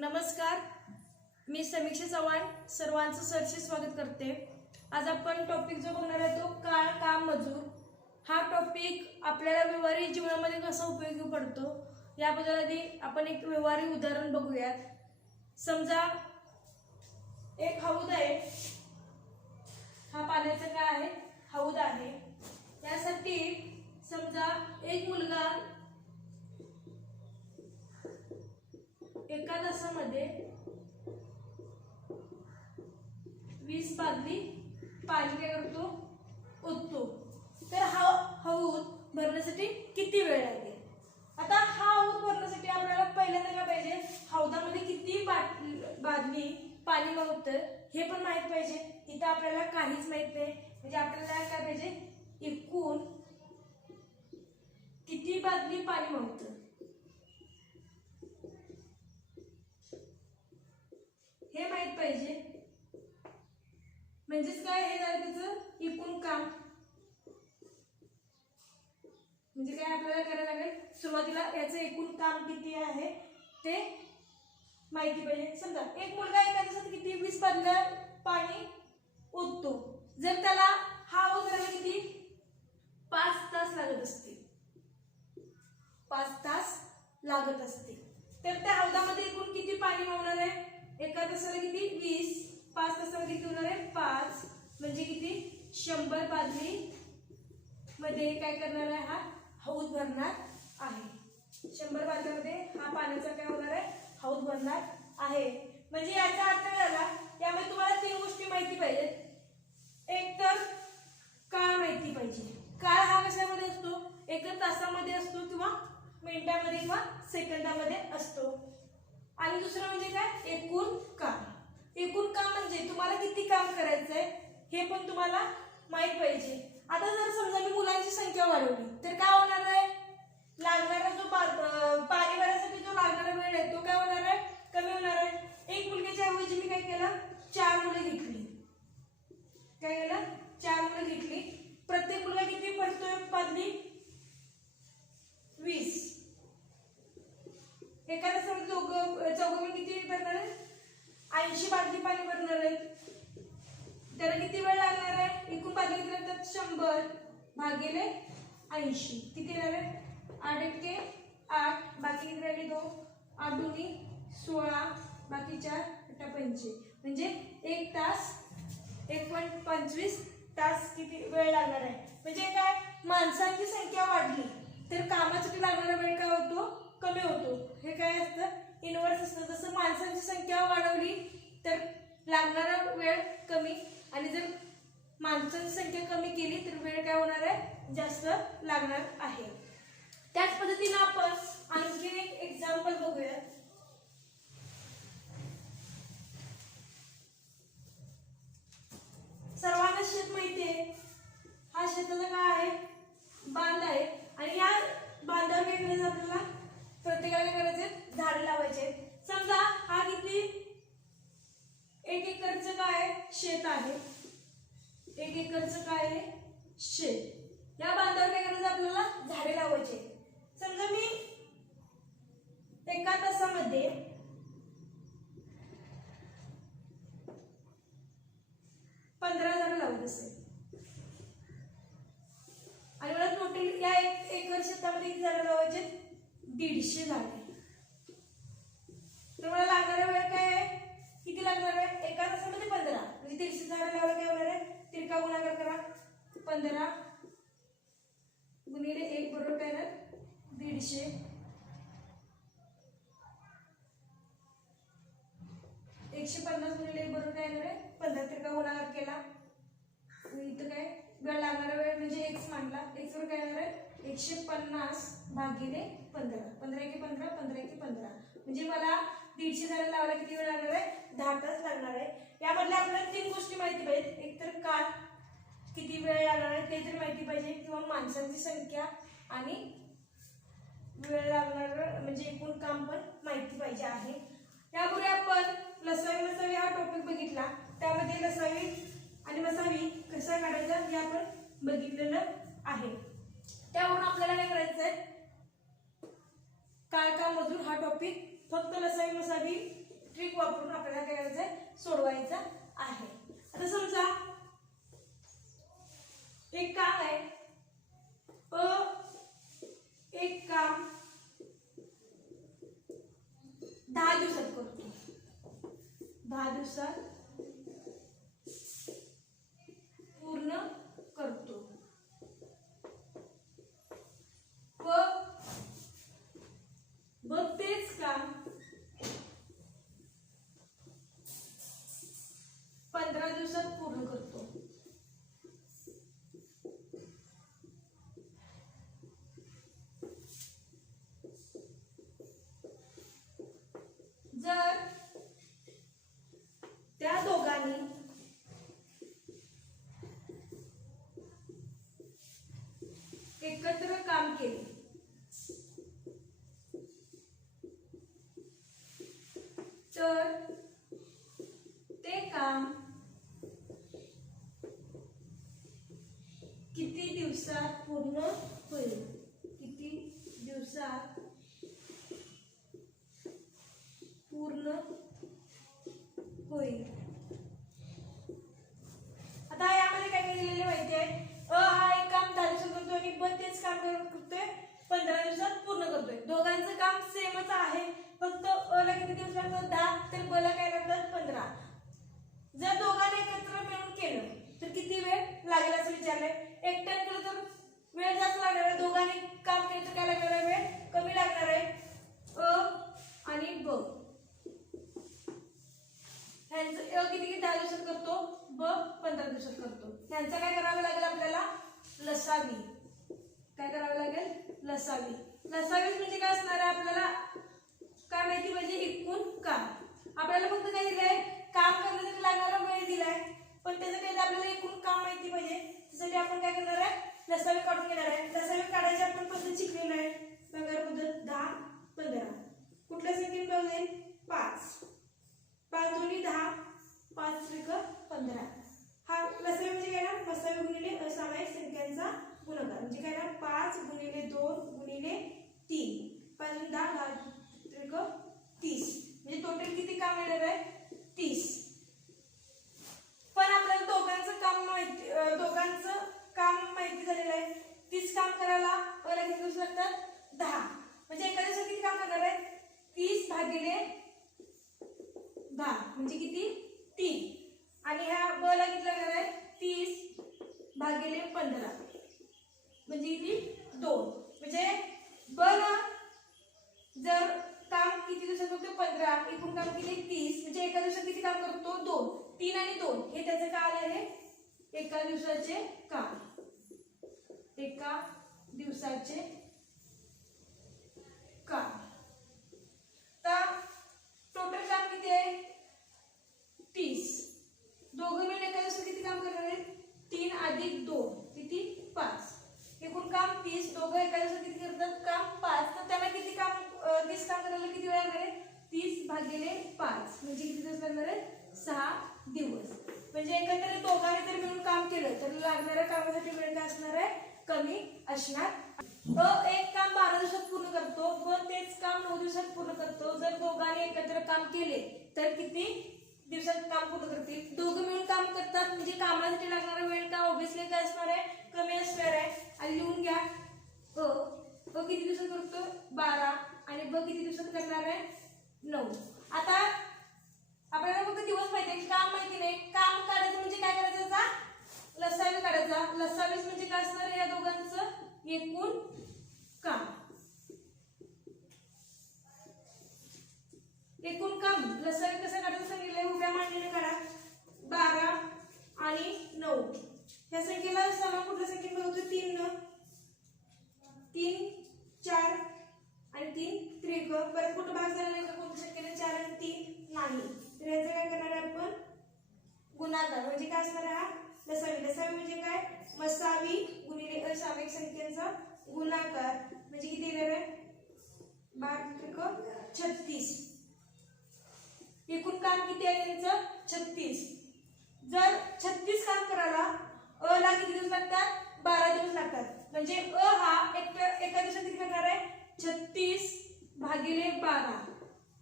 नमस्कार, मी समीक्षा चव्हाण सर्वांचं सरसे स्वागत करते। आज आपण टॉपिक जो बघणार आहे तो काळ काम मजूर। हा टॉपिक आपल्याला व्यवहारिक जीवनामध्ये कसा उपयोगी पडतो याबद्दल आधी आपण एक व्यवहारिक उदाहरण बघूयात। समजा एक हौद आहे, हा पाण्याचा काय आहे हौद आहे। त्यासाठी समजा एक मुलगा एका तासामध्ये 20 बादली पाणी काय करतो ओततो। तर हा हौद भरण्यासाठी किती वेळ लागेल? आता हा हौद भरण्यासाठी आपल्याला पहिल्यांदा काय पाहिजे, हौदामध्ये किती बादली पाणी मावतं हे पण माहित पाहिजे। इथं आपल्याला काहीच माहित नाही, म्हणजे आपल्याला काय पाहिजे, एकूण किती बादली पाणी मावतं हे माहित पाहिजे। म्हणजेच काय, हे झालं त्याचं एकूण काम। म्हणजे काय आपल्याला करायला लागेल, सुरुवातीला याचं एकूण काम किती आहे ते माहिती पाहिजे। समजा एक मुलगा एका दिवसात किती 20 बादल्या पाणी ओततो। जर त्याला हा हौद भरायला किती 5 तास लागत असतील, 5 तास लागत असतील, तर त्या हौदामध्ये एकूण किती पाणी मावणार आहे? एका तासाला किती 20, 5 तासाला किती होणार आहे 5, म्हणजे किती 100 बादली मध्ये काय करणार आहे, हा हौद भरणार आहे। 100 बादलीमध्ये हा पाण्याचा काय होणार आहे, हौद भरणार आहे। म्हणजे याचा अर्थ काय झाला, यामध्ये तुम्हाला 3 गोष्टी माहिती पाहिजेत। एक तर काळ माहिती पाहिजे, काळ हा कशामध्ये असतो, एका तासामध्ये असतो किंवा मिनिटामध्ये किंवा सेकंदामध्ये असतो। आणि दुसरं म्हणजे काय, एकूण काम। एकूण काम म्हणजे तुम्हाला किती काम करायचंय हे पण तुम्हाला माहित पाहिजे। आता जर समजा मी मुलांची संख्या वाढवली तर काय होणार आहे, लागणारा जो पाणी भरण्यासाठी जो लागणारा वेळ आहे तो काय होणार आहे, कमी होणार आहे। एक मुलगीच्या ऐवजी मी काय केलं, 4 मुलं घेतली। काय केलं, 4 मुलं घेतली। प्रत्येक मुलगा किती भरतोय बादली 20। एका तासामध्ये चौघं किती भरणार आहे, 80 बादली पाणी भरणार आहे। त्याला किती वेळ लागणार आहे, एकूण बादली किती लागतात 100 भागिले 80 किती येणार आहे, 8 एके 8, बाकी किती राहिली 2, 8 दुनी 16, बाकी 4 8 25, म्हणजे 1 तास 1.25 तास किती वेळ लागणार आहे। म्हणजे काय, माणसांची संख्या वाढली तर कामासाठी लागणारा वेळ काय होतो, कमी होतो। हे काय असतं, इनव्हर्स असतं। जसं माणसांची संख्या वाढवली तर लागणारा वेळ कमी, आणि जर माणसांची संख्या कमी केली तर वेळ काय होणार आहे, जास्त लागणार आहे। त्याच पद्धतीने आपण आणखी एक एक्झाम्पल बघूया। सर्वांना शेत माहिती आहे, हा शेताचा काय आहे, बांध आहे। आणि या बांधावर काय करायचं, आपल्याला प्रत्येकाला काय करायचे, झाड लावायचे। समजा हा किती 1 एकरचं काय शेत आहे, 1 एकरचं काय आहे शेत। या बांधावर काय करायचं, आपल्याला झाडे लावायचे। समजा मी एका तासामध्ये 15 झाडं लावत असेल, आणि मला टोटल या 1 एकर शेतामध्ये किती झाडं लावायचे, 150 झाडे। तर मला लागणारा वेळ काय आहे, किती लागणार आहे, एका तासामध्ये 15, म्हणजे 150 झाडं लावायला काय होणार आहे, तिरका गुणाकार करा, 15 गुणिले 1 बरोबर काय येणार 150, 150 गुणिले 1 बरोबर काय येणार आहे 15, तिरका गुणाकार केला। इथं काय वेळ लागणारा वेळ म्हणजे x मांडला, x वर काय येणार आहे 150 भागिले 15, 15 एके 15, 15 एके 15, म्हणजे मला 150 झाडं लावायला किती वेळ लागणार आहे, 10 तास लागणार आहे। यामधल्या आपल्याला 3 गोष्टी माहिती पाहिजेत, एक तर काळ किती वेळ लागणार आहे ते तर माहिती पाहिजे, किंवा माणसांची संख्या आणि वेळ लागणार म्हणजे एकूण काम पण माहिती पाहिजे आहे। यापुढे आपण लसावी मसावी हा टॉपिक बघितला, त्यामध्ये लसावी आणि मसावी कसा काढायचा हे आपण बघितलेलं आहे। त्यावरून आपल्याला काय करायचं आहे, काळ काम मजूर हा टॉपिक फक्त लसावी मसावी ट्रिक वापरून आपल्याला काय करायचंय सोडवायचं आहे. आता समजा एक काम आहे, एक काम 10 दिवसात करतो, 10 दिवसात पूर्ण करतो व तेच काम 15 दिवसात पूर्ण करतो. जर त्या दोघांनी एकत्र काम केले तर ते काम किती दिवसात पूर्ण होईल, किती दिवसात पूर्ण होईल. आता यामध्ये काय काय दिलेले माहिती आहे, हा एक काम 10 दिवसात करतो आणि ब तेच काम करतोय 15 दिवसात पूर्ण करतोय. दोघांचं काम सेमच आहे, फक्त अ ला किती दिवस लागतात 10 तर ब ला काय लागतात 15. जर दोघांनी एकत्र मिळून केलं तर किती वेळ लागेल असं विचारलंय. एकट्याने केलं तर वेळ जास्त लागणार आहे, दोघांनी काम केलं तर काय लागणार आहे, वेळ कमी लागणार आहे. अ आणि ब ह्यांचं अ किती 10 दिवसात करतो, ब 15 दिवसात करतो. ह्यांचं काय करावं लागेल आपल्याला, लसावी. काय करावं लागेल, लसावी. लसावी म्हणजे काय असणार आहे, आपल्याला काय माहिती पाहिजे, एकूण काम. आपल्याला फक्त काय दिलंय, काम करण्यासाठी लागणारा वेळ दिलाय, पण त्याचं काही आपल्याला एकूण काम माहिती पाहिजे. त्यासाठी आपण काय करणार आहे, लसावी काढून घेणार आहे. लसावी काढायची आपण पद्धत शिकलेली आहे, पगार पद्धत 10 15. कुठल्या संख्येने बघेल, 5 5 दोन्ही 10, 5 त्रिक 15. हा लसावी म्हणजे काय ना, लसावी गुणिले असामायिक संख्यांचा गुणाकार म्हणजे काय ना, 5 गुणिले 2 गुणिले 3, 5 गुणिले 10, 10 त्रिक 30. म्हणजे टोटल किती काम येणार आहे, 30. पण आपल्याला दोघांचं काम माहिती झालेलं आहे. 30 काम करायला पहिला किती दिवस लागतात, 10. म्हणजे एका दिवसात किती काम करणार आहे, 30 भागिले 10 म्हणजे किती 3. आणि ह्या ब ला किती लागणार आहे, 30 भागिले 15 म्हणजे किती 2. म्हणजे ब ला जर काम किती दिवसात होते 15, एकूण काम किती 30, म्हणजे एका दिवसात किती काम करतो 2. 3 आणि 2 हे त्याचं काय आलं आहे, एका दिवसाचे काम. एका दिवसाचे काम. तर टोटल काम किती आहे 30. दोघं मिळून एका दिवसात किती काम करणार आहेत, 3 अधिक 2 किती 5. एकूण काम 30, दोघं एका दिवसात किती करतात काम 5. तर त्याला किती काम 30 काम करायला किती वेळ लागणार आहे, 30 भागिले 5 म्हणजे किती दिवस लागणार आहे, 6 दिवस. म्हणजे एकंदरीत दोघांनी जर मिळून काम केलं तर लागणाऱ्या कामासाठी वेळ काय असणार आहे, कमी असणार. एक काम 12 दिवसात पूर्ण करतो व तेच काम 9 दिवसात पूर्ण करतो. जर दोघांनी एकत्र काम केले तर किती दिवसात काम पूर्ण करतील. दोघं मिळून काम करतात म्हणजे कामासाठी लागणारा वेळ का ऑब्विसली काय असणार आहे, कमी असणार आहे. आणि लिहून घ्या, ब किती दिवसात करतो 12 आणि ब किती दिवसात करणार आहे 9. आता आपल्याला फक्त दिवस माहिती आहे, काम माहिती नाही. काम काढायचं म्हणजे काय करायचं, लसावी काढायचा. लसावीस म्हणजे काय असणार, या दोघांचं एकूण काम. एकूण काम लसावी कसं काढायचं सांगितलंय, उभ्या मांडीने काढा. 12 आणि 9 या संख्येला समान कुठल्या संख्येने बघतो, 3 न 3 4 आणि 3 त्रिक. परत कुठं भाग झाला नाही का, कोणत्या संख्येने 4 आणि 3 नाही. तर याचं काय करणार आहे आपण, गुणाकार. म्हणजे काय असणार आहे, हा लसावी. लसावी म्हणजे काय, मसावी गुणिले असामायिक संख्यांचा गुणाकार म्हणजे किती येणार आहे, 12 त्रिक 36. एकूण काम किती आहे त्यांचं 36. जर 36 काम करायला अ ला किती दिवस लागतात, 12 दिवस लागतात. म्हणजे अ हा एका दिवसात किती करणार आहे, 36 भागिले 12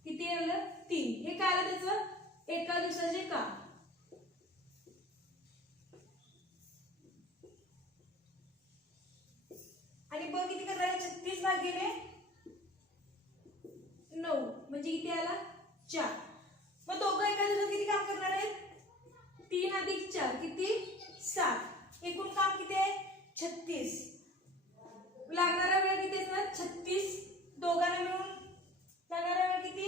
किती आलं 3. हे काय आलं त्याचं एका दिवसाचे काम. आणि ब किती करणार आहे 36 भागिले 9 म्हणजे किती आला 4. मग दोघं एका दिवसात किती काम करणार आहेत 3 अधिक 4 किती 7. एकूण काम किती आहे 36. लागणारा वेळ किती असणार 36. दोघांना मिळून लागणारा वेळ किती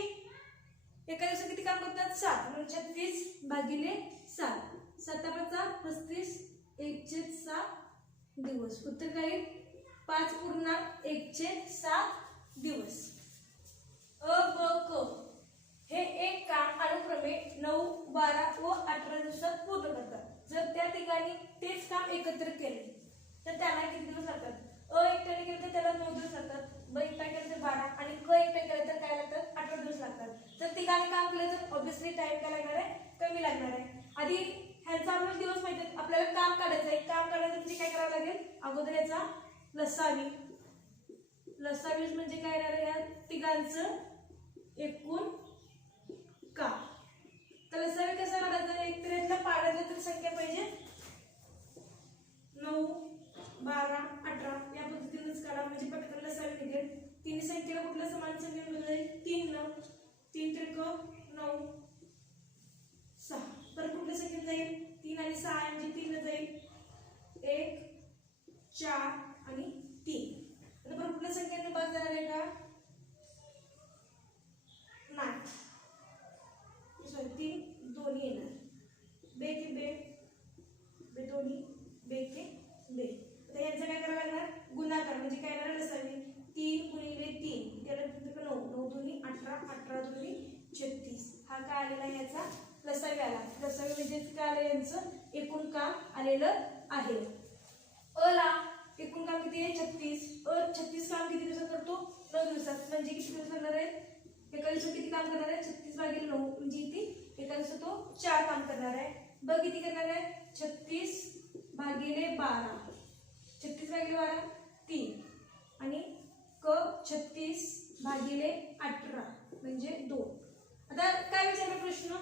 एका दिवसात किती काम करतात 7 म्हणून 36 भागिले 7. 7×5 = 35 दिवस. उत्तर काय 5.1 दिवस. अ ब क हे एक काम अनुक्रमे 9, 12 व 18 दिवसात पूर्ण करतात. जर त्या ठिकाणी तेच काम एकत्र केले तर त्याला किती दिवस लागतात. अ एकट्याने केलं तर त्याला 9 दिवस लागतात. ब एकटा केलं तर 12 आणि क एकटा केलं तर काय लागतात 18 दिवस लागतात. जर तिघांनी काम केलं तर ऑब्विसली टाइम काय लागणार आहे कमी लागणार आहे. आधी ह्यांचा आपल्याला दिवस माहिती आहे. आपल्याला काम काढायचं आहे. काम काढायसाठी काय करावं लागेल अगोदर याचा लसावी. लसावी म्हणजे काय येणार आहे या तिघांचं एकूण काम. तर लसावी कसा काढायचा एक तर यातला पाडायला तर संख्या पाहिजे 9, 12, 18 या पद्धतीनेच काढा म्हणजे पटकन लसावी निघेल. तिन्ही संख्येला कुठल्या समान संख्येने जाईल 3 9 3 त्रिक 9 6. परत कुठल्या संख्येने जाईल 3 आणि 6 म्हणजे 3 न जाईल 1 4 आणि 3. आणि परत कुठल्या संख्येने 5 जाणार आहे का नाही सॉरी 3 दोन्ही येणार. बे के बे बे दोन्ही बे के बे. आता यांचं काय करावं लागणार गुणाकार म्हणजे काय येणार लसावी 3 गुणिले 3 त्याला 9 9 दोन्ही 18 18 दोन्ही 36. हा काय आलेला आहे याचा लसावी आला. लसावी म्हणजे काय आलं यांचं एकूण काम आलेलं आहे. अ ला एकूण काम किती आहे 36. 36 काम किती दिवसात करतो 9 दिवसात. म्हणजे किती दिवस करणार आहे एका दिवसात किती काम करणार आहे 36 भागिले 9 म्हणजे किती एका दिवसात तो 4 काम करणार आहे. ब किती करणार आहे 36 भागिले 12 36 भागिले 12 3 आणि क 36 भागिले 18 म्हणजे 2. आता काय विचारला प्रश्न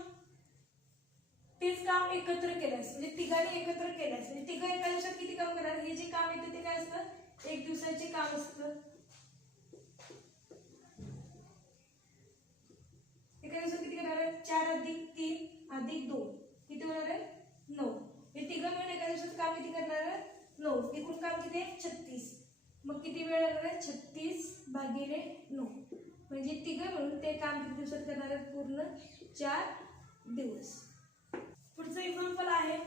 तेच काम एकत्र केल्यास म्हणजे तिघांनी एकत्र केल्यास म्हणजे तिघं एका दिवसात किती काम करणार. हे जे काम येते ते काय असतं एक दिवसाचे काम असतं. एका दिवसात किती करणार आहे 4 अधिक 3 अधिक 2 किती होणार आहे 9. हे तिघं मिळून एका दिवसात काम किती करणार आहे 9. एकूण काम किती आहे 36. मग किती वेळ लागणार आहे 36 भागिले 9 म्हणजे तिघं मिळून ते काम किती दिवसात करणार आहेत पूर्ण 4 दिवस. पुढचं एक्झाम्पल आहे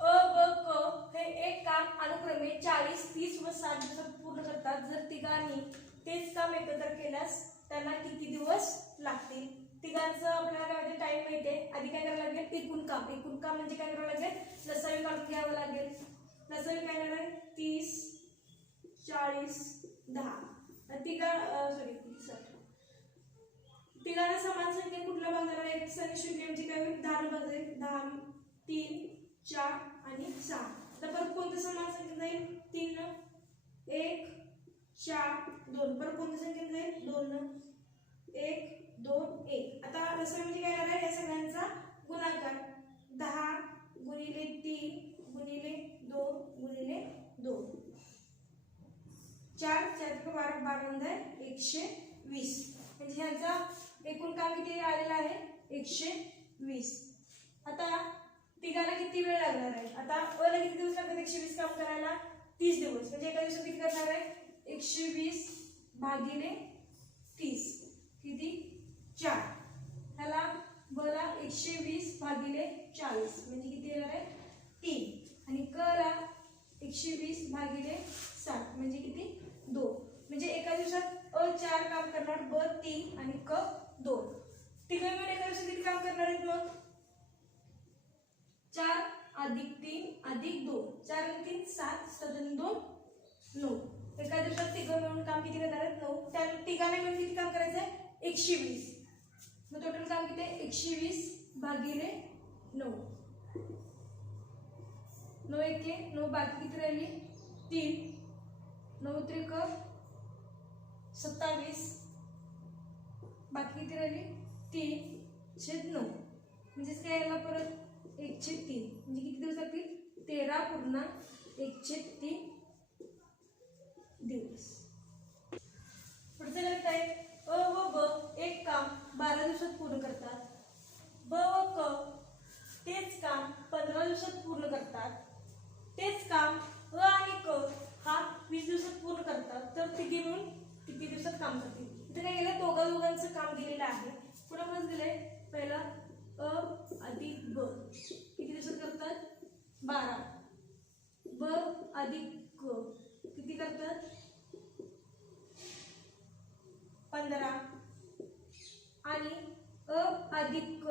अ ब क हे एक काम अनुक्रमे 40 30 व 60 दिवसात पूर्ण करतात. जर तिघांनी तेच काम एकत्र केल्यास त्यांना किती दिवस लागतील. तिघांचं आपल्याला काय माहिती टाइम माहिती आहे. आधी काय करावं लागेल एकूण काम. एकूण काम म्हणजे काय करावं लागेल लसावी काढून घ्यावं लागेल. लसावी काय करणार आहे 30 40 10 तिघांना समान संख्या कुठला भाग देणार आहे x आणि 0 म्हणजे काय होईल 10 भाग जाईल 10 3 4 आणि 6. तर परत कोणत्या समान संख्या जाईल 3 न 1 4 2. परत कोणत्या संख्या जाईल 2 न 1 2 1. आता लसावी म्हणजे काय करणार आहे या सगळ्यांचा गुणाकार 10 गुणिले 3 गुणिले 2 गुणिले 2 4 4 12 12 120 म्हणजे ह्याचा एकूण काम किती आलेला आहे 120. आता तिघांना किती वेळ लागणार आहे. आता अ ला किती दिवस लागतात 120 काम करायला 30 दिवस म्हणजे एका दिवसात किती करणार आहे 120 भागिले 30 किती 4. ह्याला ब ला 120 भागिले 40 म्हणजे किती येणार आहे 3 आणि क ला 120 भागिले 60 म्हणजे किती 2. म्हणजे एका दिवसात अ 4 काम करणार ब 3 आणि क 2. तिघं मिळून एका दिवसात किती काम करणार आहेत मग 4 अधिक 3 अधिक 2 4 आणि 3 7 7 आणि 2 9. एका दिवसात तिघं मिळून काम किती करणार आहेत 9. त्या तिघांना मिळून किती काम करायचं आहे 120. मग टोटल काम किती आहे 120 भागिले 9 9 एके 9 बाकी किती राहिली 3 9 त्रिक 27 बाकी किती राहिली 3 1/3 म्हणजे किती दिवस लागतील 13.1/3 दिवस. पुढचं गणित आहे अ व ब एक काम 12 दिवसात पूर्ण करतात. ब व क तेच काम 15 दिवसात पूर्ण करतात. तेच काम अ आणि क हा 20 दिवसात पूर्ण करतात. तर तिघे मिळून किती दिवसात काम करतील. इथे काय केलं दोघांचं काम दिलेलं आहे. पुन्हा कसं दिलंय पहिला अ अधिक ब किती दिवसात करतात 12. ब अधिक क किती करतात 15 आणि अ अधिक क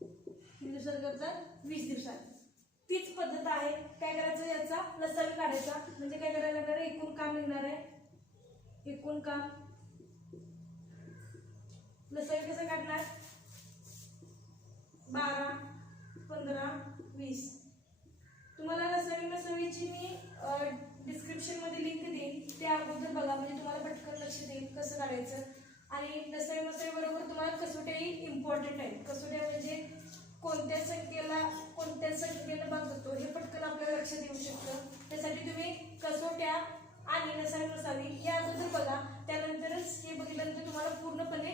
किती दिवसात करतात 20 दिवसात. तीच पद्धत आहे. काय करायचं याचा लसावी काढायचा म्हणजे काय करायला लागणार आहे एकूण काम निघणार आहे. एकूण काम लसावी कसं काढणार 12 15 20. तुम्हाला लसावीची मी डिस्क्रिप्शन मध्ये लिंक देईन त्या अगोदर बघा म्हणजे तुम्हाला पटकन लक्ष देईल कसं काढायचं. आणि लसावी बरोबर तुम्हाला कसोट्याही इम्पॉर्टंट आहे. कसोट्या म्हणजे कोणत्या संख्येला भाग जातो हे पटकन आपल्याला लक्षात येऊ शकतं. त्यासाठी तुम्ही कसोट्या आणि लसावी हे अगोदर बघा. त्यानंतरच हे बघितल्यानंतर तुम्हाला पूर्णपणे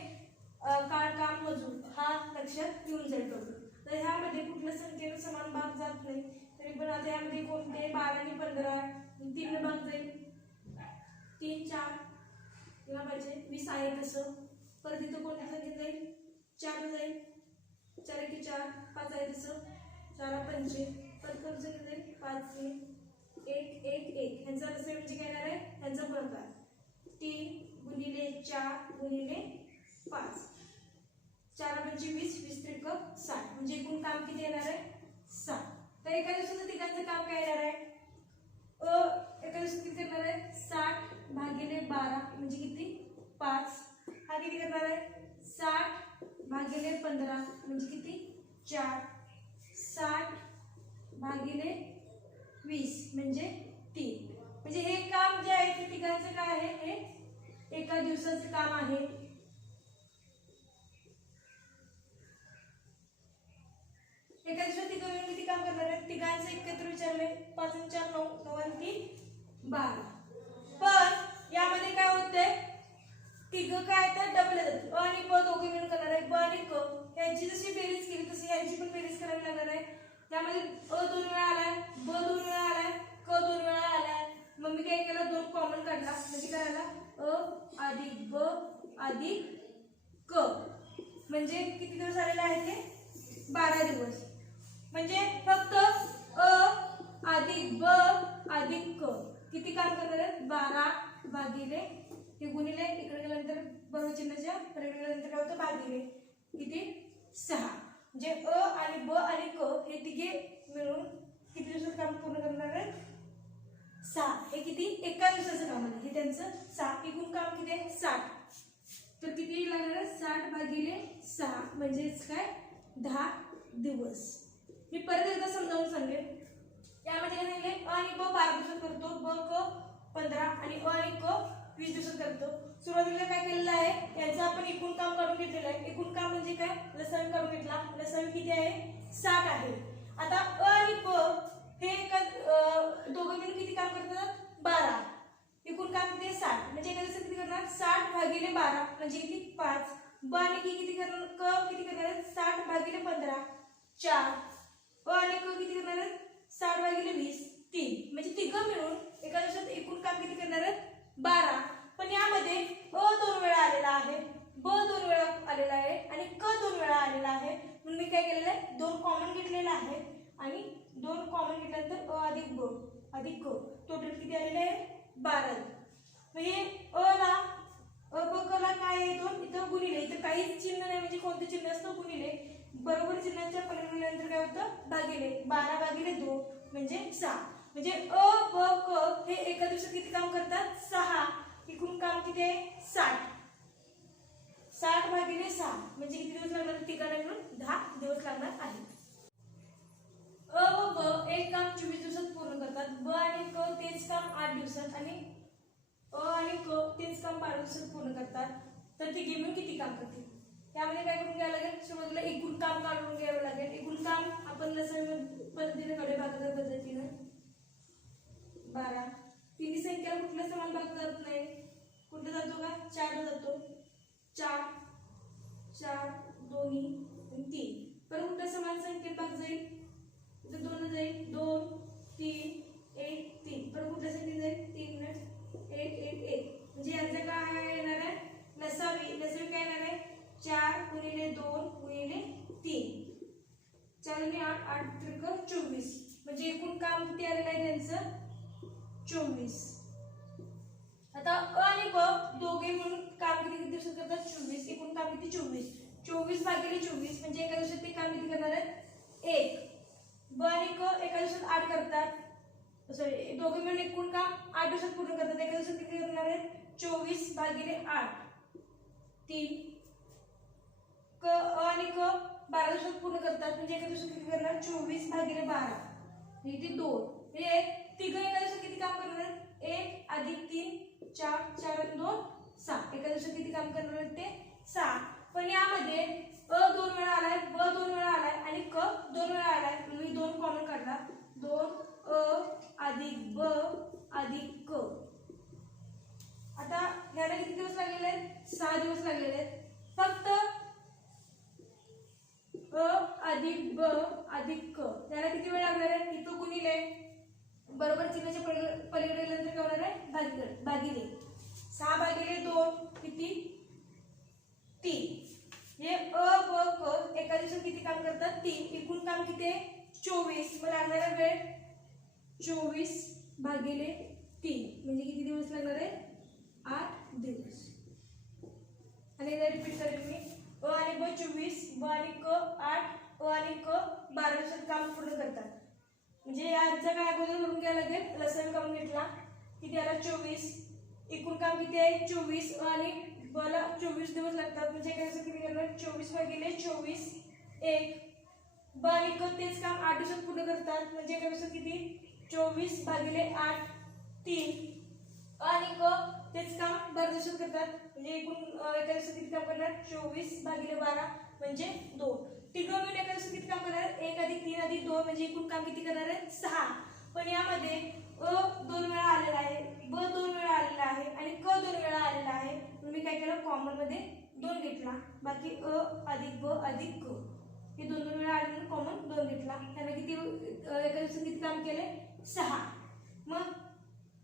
काम मजूर हा लक्षात येऊन जाईल. तर ह्यामध्ये कुठल्या संख्येला समान भाग जात नाही. तरी पण आता यामध्ये कोणते 12 आणि 15 3 भाग जाईल 3 4 किंवा पाहिजे 20 आहे तसं. परत इथं कोणत्या संख्येत जाईल 4 जाईल 4 1 4 5 आहे तसं 4 5 परत कोणत्या संख्येत जाईल 5 1 1 1 ह्यांचा कसं म्हणजे काय येणार आहे ह्यांचा गुणाकार 3 गुणिले 4 गुणिले 5 4 5 20 20 त्रिक 60 म्हणजे एकूण काम किती येणार आहे 60. तर एका दिवसाचं तिघांचं काम काय येणार आहे एका दिवसात किती करणार आहे 60 भागिले 12 म्हणजे किती 5. हा किती करणार आहे 60 भागिले 15 म्हणजे किती 4. 60 भागिले 20 म्हणजे 3. म्हणजे हे काम जे आहे ते तिघांचं काय आहे हे एका दिवसाचं काम आहे. एका दिवसात तिघं मिळून किती काम करणार आहेत तिघांचं एकत्र विचारले 5 आणि 4 9 9 आणि 3 12. पण यामध्ये काय होतंय तिघं काय तर डबल येतात. अ आणि ब दोघे मिळून करणार आहे. ब आणि क यांची जशी बेरीज केली तशी यांची पण बेरीज करावी लागणार आहे. त्यामध्ये अ 2 वेळा आलाय ब 2 वेळा आलाय क 2 वेळा आलाय. मग मी काय केलं 2 कॉमन काढला म्हणजे काय आला अ अधिक ब अधिक क म्हणजे किती दिवस आलेले आहेत हे 12 दिवस. म्हणजे फक्त अ अधिक ब अधिक क किती काम करणार आहेत 12 भागिले हे गुणिले इकडे गेल्यानंतर बरोबर चिन्हाच्या पलीकडे गेल्यानंतर काय होतं भागिले किती 6. म्हणजे अ आणि ब आणि क हे तिघे मिळून किती दिवसात काम पूर्ण करणार आहेत 6. हे किती एका दिवसाचं काम आहे हे त्यांचं 6. एकूण काम किती आहे 60. तर किती लागणार आहे 60 भागिले 6 म्हणजेच काय 10 दिवस. मी परत एकदा समजावून सांगेन. यामध्ये काय सांगितले अ आणि ब 12 दिवसात करतो ब क 15 आणि अ आणि क 20 दिवसात करतो. सुरुवातीला काय केलेलं आहे याचं आपण एकूण काम काढून घेतलेलं आहे. एकूण काम म्हणजे काय लसावी काढून घेतला. लसावी किती आहे 60 आहे. आता अ आणि ब हे दोघं मिळून किती काम करतात 12. एकूण काम किती 60 म्हणजे एका दिवसात किती करणार 60 भागिले 12 म्हणजे किती 5. ब आणि क किती करणार 60 भागिले 15 4. अ आणि क किती करणार आहेत 60 भागिले 20 3. म्हणजे तिघं मिळून एका दिवसात एकूण काम किती करणार आहेत 12. पण यामध्ये अ 2 वेळा आलेला आहे ब 2 वेळा आलेला आहे आणि क 2 वेळा आलेला आहे. म्हणून मी काय केलेलं आहे 2 कॉमन घेतलेला आहे आणि 2 कॉमन घेतल्यानंतर अ अधिक ब अधिक क टोटल किती आलेले आहे 12. म्हणजे अ ला अ ब क ला काय आहे 2 इथं गुणिले इथं काहीच चिन्ह नाही म्हणजे कोणते चिन्ह असतं गुणिले बरोबर चिन्हाच्या पलीकडे गेल्यानंतर काय होतं भागिले 12 भागिले 2 म्हणजे 6. म्हणजे अ ब क हे एका दिवसात किती काम करतात 6. एकूण काम किती आहे 60. 60 भागिले 6 म्हणजे किती दिवस लागणार तिघांना मिळून 10 दिवस लागणार आहे. अ व ब एक काम 24 दिवसात पूर्ण करतात. ब आणि क तेच काम 8 दिवसात आणि अ आणि क तेच काम 12 दिवसात पूर्ण करतात. तर तिघे मिळून किती काम करतील त्यामध्ये काय करून घ्यावं लागेल सुरुवातीला एकूण काम काढून घ्यावं लागेल. एकूण काम आपण लसावीमध्ये पद्धतीने कडे भागाकार पद्धतीनं 12. तिन्ही संख्या कुठल्या समान भाग जात नाही, कुठे जातो का 4 जातो, 4 4 दोन्ही आणि 3. पण कुठल्या समान संख्येत भाग जाईल, इथे 2 जाईल, 2 3 1 3. पण कुठल्या संख्येत जाईल 3 1 1 1. म्हणजे यांचं काय येणार आहे लसावी काय येणार आहे 4 गुणिले 2 गुणिले 3. 4 आणि 8 8 त्रिक 24. म्हणजे एकूण काम किती आलेलं आहे त्यांचं 24. आता अ आणि ब दोघे मिळून काम किती दिवसात करतात 24. एकूण काम किती 24. 24 भागिले 24 म्हणजे एका दिवसात ते काम किती करणार आहेत 1. ब आणि क एका दिवसात 8 करतात, सॉरी दोघे मिळून एकूण काम 8 दिवसात पूर्ण करतात. एका दिवसात किती करणार आहेत 24 भागिले 8 3. क अ आणि क 12 दिवसात पूर्ण करतात म्हणजे एका दिवसात किती करणार 24 भागिले 12 म्हणजे 2. म्हणजे तिघ एका दिवसात किती काम करणार आहेत 1 अधिक 3 4 4 आणि 2 6. एका दिवसात किती काम करणार आहेत ते 6. पण यामध्ये अ 2 वेळा आलाय, ब 2 वेळा आलाय आणि क 2 वेळा आलाय. मी 2 कॉमन काढला, 2 अ अधिक ब अधिक क. आता याला किती दिवस लागलेले आहेत 6 दिवस लागलेले आहेत. फक्त अ अधिक ब अधिक क याला किती वेळ लागणार आहे, इथं गुणिले बरोबर चिन्हाच्या पलीकडे गेल्यानंतर काय होणार आहे भागिले 6 भागिले 2 किती 3. हे अ ब क एका दिवसात किती काम करतात 3. एकूण काम किती आहे 24. मग लागणारा वेळ 24 भागिले 3 म्हणजे किती दिवस लागणार आहे 8 दिवस. आणि एकदा रिपीट करेन मी, अ आणि ब 24, ब आणि क 8, अ आणि क 12 दिवसात काम पूर्ण करतात. म्हणजे याचा काय अगोदर करून घ्यायला लागेल लसावी काढून घेतला किती आला 24. एकूण काम किती आहे 24. आणि ब ला 24 दिवस लागतात म्हणजे एका दिवसात किती करणार 24 भागिले 24 1. ब आणि क तेच काम 8 दिवसात पूर्ण करतात म्हणजे एका दिवसात किती 24 भागिले 8 3. आणि क तेच काम 12 दिवसात करतात म्हणजे एकूण एका दिवसात किती काम करणार 24 भागिले 12 म्हणजे 2. तिघं मिळून एका दिवसात किती काम करणार 1 अधिक 3 अधिक 2 म्हणजे एकूण काम किती करणार आहे 6. पण यामध्ये अ 2 वेळा आलेला आहे, ब 2 वेळा आलेला आहे आणि क 2 वेळा आलेला आहे. मी काय केलं कॉमन मध्ये 2 घेतला, बाकी अ अधिक ब अधिक क हे 2 वेळा आले म्हणून कॉमन 2 घेतला. त्याने किती एका दिवसात किती काम केले 6. मग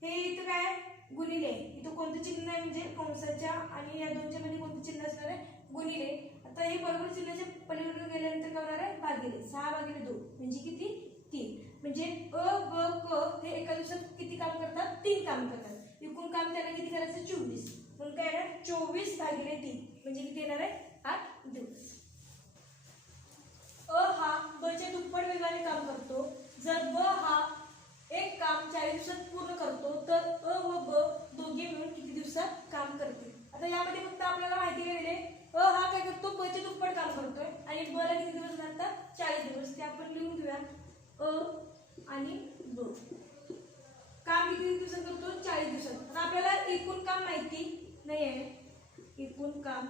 हे इथं काय गुणिले, इथं कोणतं चिन्ह आहे म्हणजे कंसाच्या आणि या दोनच्या मध्ये कोणतं चिन्ह असणार आहे गुणिले. आता हे बरोबर चिन्हाच्या पलीकडे गेल्यानंतर काय होणार आहे भागिले 6 भागिले 2 म्हणजे किती 3. म्हणजे अ ब क हे एका दिवसात किती काम करतात 3 काम करतात. एकूण काम त्यांना किती करायचं 24. म्हणून काय येणार 24 भागिले 3 म्हणजे किती येणार आहे 8 दिवस. अ हा ब च्या दुप्पट वेगाने काम करतो. जर ब हा एक काम 40 दिवसात पूर्ण करतो तर अ व ब दोघे मिळून किती दिवसात काम करतील. आता यामध्ये फक्त आपल्याला माहिती घ्यायला अ हा काय करतो ब चे दुप्पट काम करतोय आणि ब ला किती दिवस लागतात 40 दिवस. ते आपण लिहून घेऊया. अ आणि ब काम किती दिवसात करतो 40 दिवसात. आता आपल्याला एकूण काम माहिती नाही आहे, एकूण काम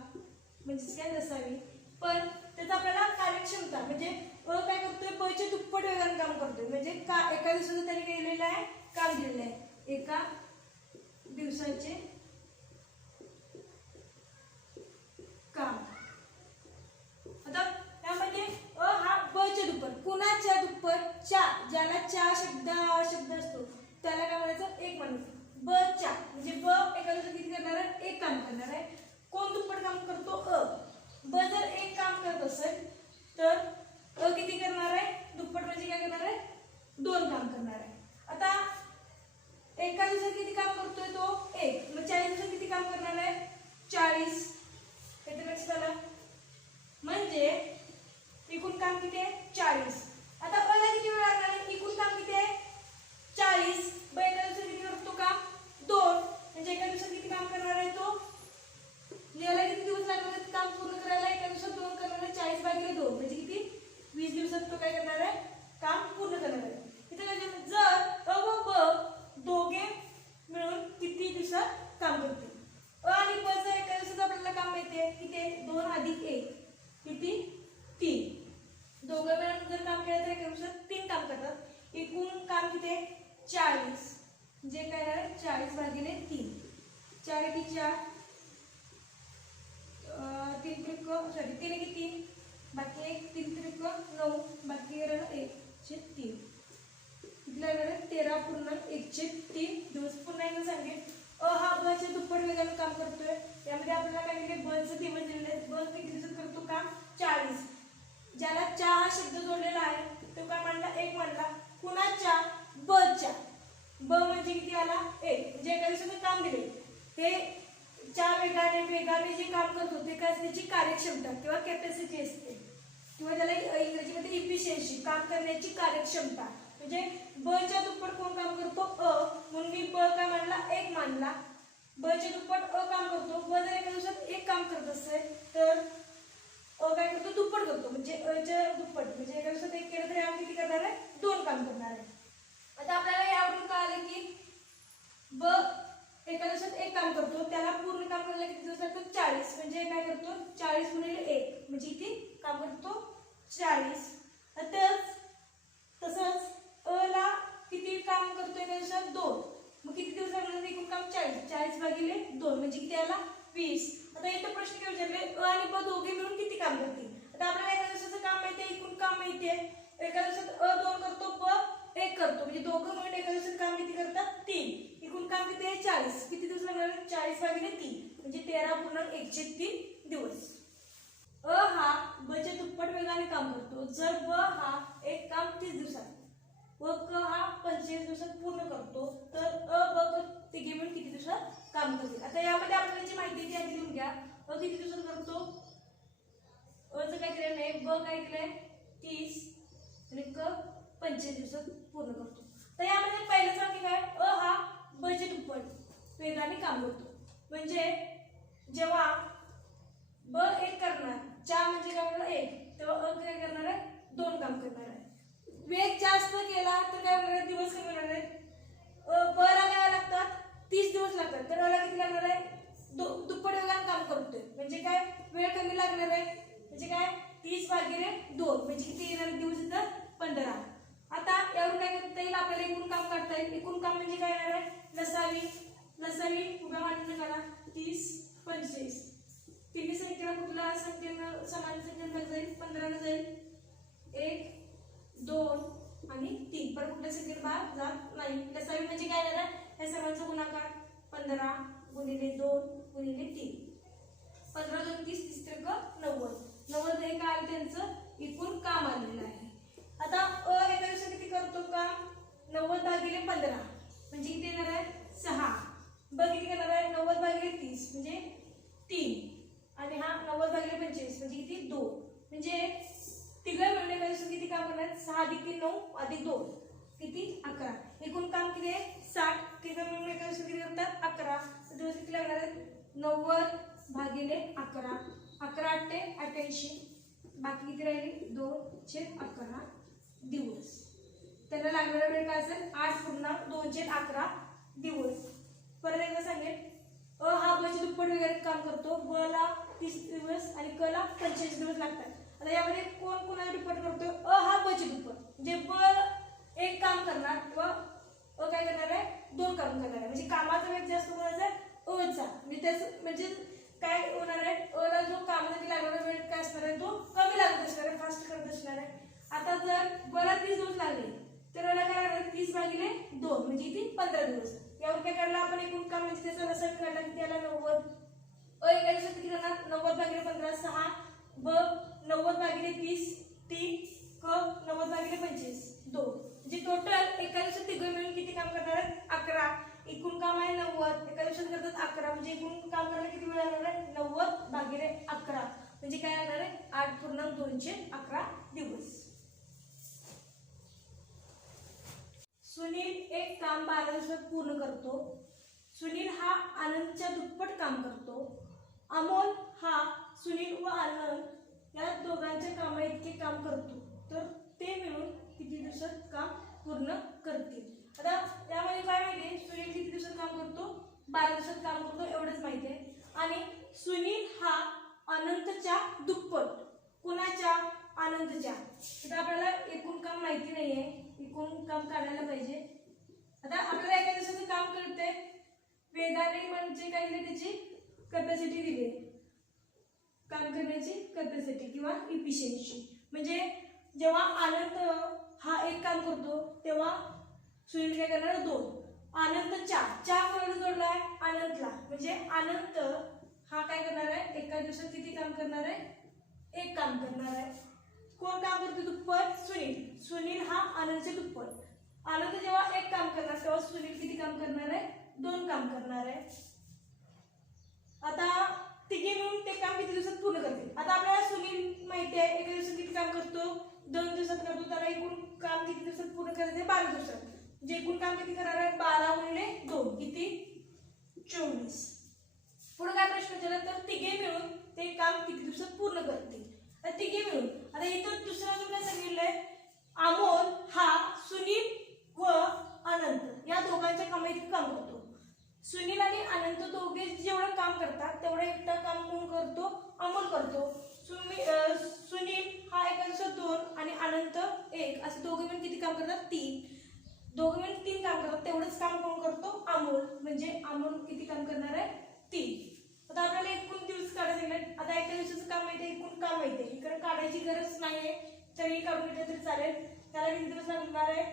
म्हणजे काय नसावी, पण त्याचा आपल्याला कार्यक्षमता म्हणजे अ काय करतोय ब चे दुप्पट वेगाने काम करतोय म्हणजे का एका दिवसाचं त्याने केलेलं आहे काम दिलेलं आहे एका दिवसाचे काम. आता त्यामध्ये अ हा ब चे दुप्पट, कुणाच्या दुप्पट ज्याला शब्द असतो त्याला काय म्हणायचं एक म्हणायचं. ब च्या म्हणजे ब एका दिवसात किती करणार आहे एक काम करणार आहे. कोण दुप्पट काम करतो अ. ब जर एक काम करत असेल तर अ किती करणार आहे दुप्पट म्हणजे काय करणार आहे 2 काम करणार आहे. आता एका दिवसात किती काम करतोय तो 1. मग 40 दिवसात किती काम करणार आहे 40. हे तर लक्षात आलं. म्हणजे एकूण काम किती आहे 40. आता अ ला किती वेळ लागणार आहे एकूण काम किती आहे 40. ब एका दिवसात किती करतो काम 2 म्हणजे एका दिवसात किती काम करणार आहे तो. याला किती दिवस लागणार आहेत काम पूर्ण करायला एका दिवसात 2 करणार आहे 40 भागिले 2 म्हणजे किती 20 दिवसात तो काय करणार आहे काम पूर्ण करणार आहे. इथे जर अ व ब दोघे मिळून किती दिवसात काम करतील. अ आणि ब चं एका दिवसात आपल्याला काम माहिती किती 2 अधिक 1 किती 3. दोघं मिळून जर काम केलं तर एका दिवसात 3 काम करतात. किती आहे 40, म्हणजे काय आहे 40/3. 4 एके 4, 3 त्रिक सॉरी 3 एके 3, बाकी 1 3 त्रिक 9, बाकी राहिलं 1/3. इथल्या 13.1/3 दिवस. पुन्हा एकदा सांगेन, अ हा ब च्या दुप्पट वेगाने काम करतोय. यामध्ये आपल्याला काय दिले ब चे दिवस दिलेले आहेत. ब किती दिवसात करतो काम 40. ज्याला चा हा शब्द जोडलेला आहे तो काय मानला 1 मानला. कुणाच्या ब च्या. ब म्हणजे किती आला 1, म्हणजे एका दिवसाचं काम दिले. हे च्या वेगाने जे काम करतो ते काय त्याची कार्यक्षमता किंवा कॅपॅसिटी असते, किंवा त्याला इंग्रजीमध्ये इफिशियन्सी, काम करण्याची कार्यक्षमता. म्हणजे ब च्या दुप्पट कोण काम करतो अ, म्हणून मी ब काय मानला 1 मानला. ब च्या दुप्पट अ काम करतो. ब जर एका दिवसात 1 काम करत असेल तर अ काय करतो दुप्पट करतो, म्हणजे अ च्या दुप्पट. म्हणजे एका दिवसात 1 केलं तर किती करणार आहे 2 काम करणार आहे. आता आपल्याला यावरून कळालं की ब एका दिवसात 1 काम करतो, त्याला पूर्ण काम करायला किती दिवस लागतो 40, म्हणजे काय करतो 40 गुणिले 1 म्हणजे किती काम करतो 40. तसंच अ ला किती काम करतो एका दिवसात 2, मग किती दिवस लागणार एकूण काम 40/2 म्हणजे किती आला 20. आता इथं प्रश्न काय विचारले अ आणि ब दोघे मिळून किती काम करतील. आता आपल्याला एका दिवसाचं काम माहिती आहे, एकूण काम माहिती आहे. एका दिवसात अ 2 करतो, ब 1 करतो, म्हणजे दोघं मिळून एका दिवसात काम किती करतात 3. एकूण काम किती आहे 40. किती दिवस लागणार 40/3 म्हणजे 13.1/3 दिवस. अ हा ब च्या दुप्पट वेगाने काम करतो जर ब हा एक काम 30 दिवसात व क हा 45 दिवसात पूर्ण करतो, तर अ ब क तिघे मिळून किती दिवसात काम करतील. आता यामध्ये आपल्याला जी माहिती ती आधी लिहून घ्या. अ किती दिवसात करतो, अ चं काय केलं नाही, ब काय केलंय 30 आणि क 45 दिवसात पूर्ण करतो. तर यामध्ये पहिलं वाक्य काय, अ हा ब चे दुप्पट वेगाने काम करतो. म्हणजे जेव्हा ब 1 करणार, चा म्हणजे काय होणार 1, तेव्हा अ काय करणार आहे 2 काम करणार आहे. वेग जास्त केला तर काय होणार आहे दिवस कमी होणार आहेत. ब ला काय लागतात 30 दिवस लागतात, तर अ ला किती लागणार आहे दुप्पट वेगाने काम करतोय, म्हणजे काय वेळ कमी लागणार आहे. म्हणजे काय 30/2 म्हणजे किती येणार दिवस इथं 15. आता यावरून काय करता येईल आपल्याला एकूण काम काढता येईल. एकूण काम म्हणजे काय येणार आहे लसावी उभ्या मांडून काढा 30 45. तिन्ही संख्येला कुठला संख्येनं समान संख्येनं जाईल 15 न जाईल 1 2 आणि 3. परत कुठल्या संख्येला भाग जात नाही. लसावी म्हणजे काय येणार आहे या सर्वांचा गुणाकार 15 गुणिले 2 गुणिले 3. 15 2 30 30 त्रिक 90. 90 हे काय त्यांचं एकूण काम आलेलं आहे. आता अ एका दिवसात किती करतो काम 90/15 म्हणजे किती येणार आहे 6. ब किती करणार आहे 90/30 म्हणजे 3 आणि हा 90/25 म्हणजे किती 2. म्हणजे तिघं मिळून एका दिवसात किती काम करणार 6 + 3 9 + 2 किती 11. एकूण काम किती आहे 60. तिघं मिळून एका दिवसात किती करतात 11. तर दिवस किती लागणार आहेत 90/11. 11 8 88. बाकी किती राहिली 2/11 दिवस. त्याला लागणारा वेळ काय असेल 8.2/11 दिवस. परत एकदा सांगेन अ हा ब चे दुप्पट वेगाने काम करतो. ब ला 30 दिवस आणि क ला 45 दिवस लागतात. आता यामध्ये कोण कोणाला दुप्पट करतो अ हा ब चे दुप्पट, म्हणजे ब 1 काम करणार किंवा अ काय करणार आहे 2 काम करणार आहे. म्हणजे कामाचा वेग जास्त कोणाचा अ चा, म्हणजे काय होणार आहे अ ला जो कामासाठी लागणारा वेळ काय असणार आहे तो कमी लागत असणार आहे, फास्ट करत असणार आहे. आता जर ब ला 30 दिवस लागले तर अ ला काय लागणार 30/2 म्हणजे किती 15 दिवस. यावर काय काढला आपण एकूण काम म्हणजे त्याचा लसावी काढला किती आला 90. अ एका दिवसात किती करणार 90/15 6. ब 90/30 3. क 90/25 2. म्हणजे टोटल एका दिवसात तिघं मिळून किती काम करणार आहेत 11. एकूण काम आहे 90. एका दिवसात करतात 11 म्हणजे एकूण काम करायला किती वेळ लागणार आहे 90/11 म्हणजे काय लागणार आहे 8.211 दिवस. सुनील एक काम 12 दिवसात पूर्ण करतो. सुनील हा आनंदच्या दुप्पट काम करतो. अमोल हा सुनील व आनंद या दोघांच्या कामा इतके काम करतो, तर ते मिळून किती दिवसात काम पूर्ण करतील. आता यामध्ये काय माहिती सुनील किती दिवसात काम करतो 12 दिवसात काम करतो एवढंच माहिती आहे. आणि सुनील हा अनंतच्या दुप्पट, कुणाच्या आनंदच्या. आता आपल्याला एकूण काम माहिती नाहीये, एकूण काम काढायला पाहिजे. आता आपल्याला एका दिवसाचं काम करते वेगाने म्हणजे काय दिले त्याची कॅपॅसिटी दिली काम करण्याची कॅपॅसिटी किंवा इफिशियन्सी. म्हणजे जेव्हा आनंद हा एक काम करतो तेव्हा सुनील काय करणार 2. आनंद 4 कोणाला जोडलाय आनंदला म्हणजे आनंद हा काय करणार आहे एका दिवसात किती काम करणार आहे 1 काम करणार आहे. कोण काम करतो दुप्पट सुनील हा आनंदचे दुप्पट. आनंद जेव्हा 1 काम करणार तेव्हा सुनील किती काम करणार आहे 2 काम करणार आहे. आता तिघे मिळून ते काम किती दिवसात पूर्ण करतील. आता आपल्याला सुनील माहिती आहे एका दिवसात किती काम करतो 2 दिवसात करतो. त्याला एकूण काम किती दिवसात पूर्ण करायचे 12 दिवसात. जे एकूण काम किती करणार आहे 12 × 2 किती 24. पुढे काय प्रश्न विचारला तर तिघे मिळून ते काम किती दिवसात पूर्ण करतील. तर तिघे मिळून आता इथं दुसरं तुम्हाला सांगितलंय अमोल हा सुनील व अनंत या दोघांच्या कामात काम करतो. सुनील आणि अनंत दोघे जेवढं काम करतात तेवढं एकटं काम कोण करतो अमोल करतो. सुनील हा एका दिवसात 2 आणि अनंत 1 असे दोघे मिळून किती काम करतात 3. दोघे मिळून 3 काम करतात तेवढंच काम कोण करतो अमोल म्हणजे अमोल किती काम करणार आहे 3. आता आपल्याला एकूण दिवस काढायचे आहेत. आता एका दिवसाचं काम माहिती आहे एकूण काम माहिती आहे इकडे काढायची गरज नाहीये तरी काढून घेतलं तरी चालेल. त्याला किती दिवस लागणार आहे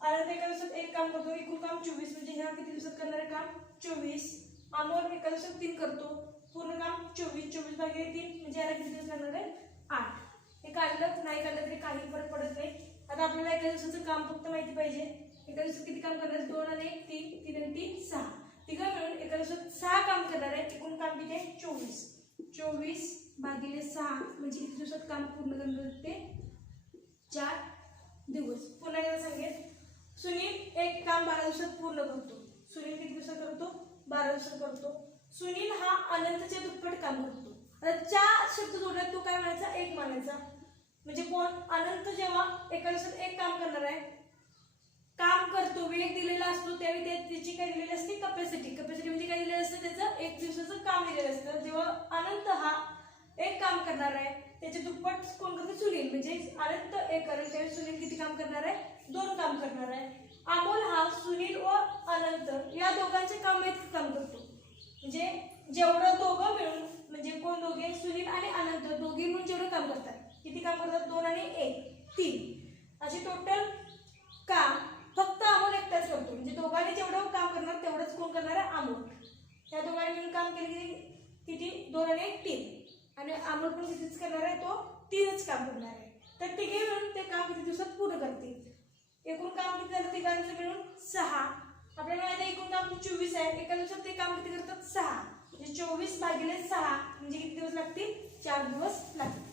अनंत एका दिवसात 1 काम करतो एकूण काम 24 म्हणजे ह्या किती दिवसात करणार आहे काम 24. अमोल एका दिवसात 3 करतो पूर्ण काम 24 भागिले 3 म्हणजे याला किती दिवस लागणार आहे 8. हे काढलं नाही काढलं तरी काही फरक पडत नाही. आता आपल्याला एका दिवसाचं काम फक्त माहिती पाहिजे एका दिवसात किती काम करणार 2 आणि 1 3 आणि 3 6 तिघं मिळून एका दिवसात 6 काम करणार आहे. एकूण काम किती आहे 24 भागिले 6 म्हणजे किती दिवसात काम पूर्ण करणार ते 4 दिवस. पुन्हा एकदा सांगेल सुनील 1 काम 12 दिवसात पूर्ण करतो. सुनील किती दिवसात करतो 12 दिवसात करतो. सुनील हा अनंतच्या दुप्पट काम करतो. आता 4 शब्द जोडला तो काय म्हणायचा 1 मानायचा. म्हणजे कोण अनंत जेव्हा एका दिवसात 1 काम करणार आहे काम करतो वेग दिलेला असतो त्यावेळी त्याची काय दिलेली असते कॅपॅसिटी म्हणजे काय दिलेलं असतं त्याचं 1 दिवसाचं काम दिलेलं असतं. जेव्हा अनंत हा 1 काम करणार आहे त्याचे दुप्पट कोण करतो सुनील म्हणजे अनंत 1 करेल त्यावेळी सुनील किती काम करणार आहे 2 काम करणार आहे. अमोल हा सुनील व अनंत या दोघांचे काम काम करतो. म्हणजे जेवढं दोघं मिळून म्हणजे कोण दोघे सुनील आणि अनंत दोघे मिळून जेवढं काम करतात किती काम करतात 2 आणि 1 3 असे टोटल काम फक्त अमोल एकटाच करतो. म्हणजे दोघांनी जेवढं काम करणार तेवढंच कोण करणार आहे अमोल. त्या दोघांनी मिळून काम केले किती 2 आणि 1 3 आणि अमोल पण कितीच करणार आहे तो 3च काम करणार आहे. तर तिघे मिळून ते काम किती दिवसात पूर्ण करतील. एकूण काम किती झालं तिघांचं मिळून 6. आपल्याला माहिती आहे एकूण काम 24 आहे एका दिवसात ते काम किती करतात 6 म्हणजे 24 भागिले 6 म्हणजे किती दिवस लागतील 4 दिवस लागतील.